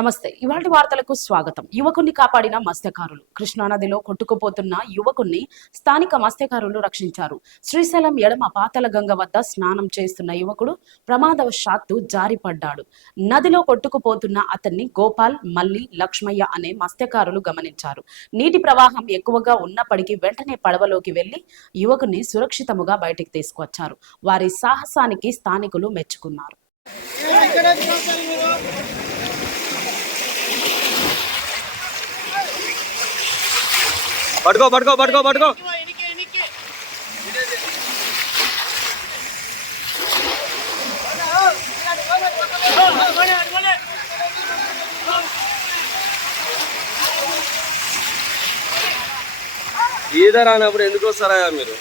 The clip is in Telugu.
నమస్తే. ఇవాల్టి వార్తలకు స్వాగతం. యువకుణ్ణి కాపాడిన మత్స్యకారులు. కృష్ణానదిలో కొట్టుకుపోతున్న యువకుణ్ణి స్థానిక మత్స్యకారులు రక్షించారు. శ్రీశైలం ఎడమ పాతలగంగ వద్ద స్నానం చేస్తున్న యువకుడు ప్రమాదవశాత్తు జారిపడ్డాడు. నదిలో కొట్టుకుపోతున్న అతన్ని గోపాల్, మల్లి, లక్ష్మయ్య అనే మత్స్యకారులు గమనించారు. నీటి ప్రవాహం ఎక్కువగా ఉన్నప్పటికీ వెంటనే పడవలోకి వెళ్లి యువకుణ్ణి సురక్షితముగా బయటికి తీసుకువచ్చారు. వారి సాహసానికి స్థానికులు మెచ్చుకున్నారు. పట్టుకో పట్టుకో పట్టుకో పట్టుకో ఈత రానప్పుడు ఎందుకు వస్తారా మీరు?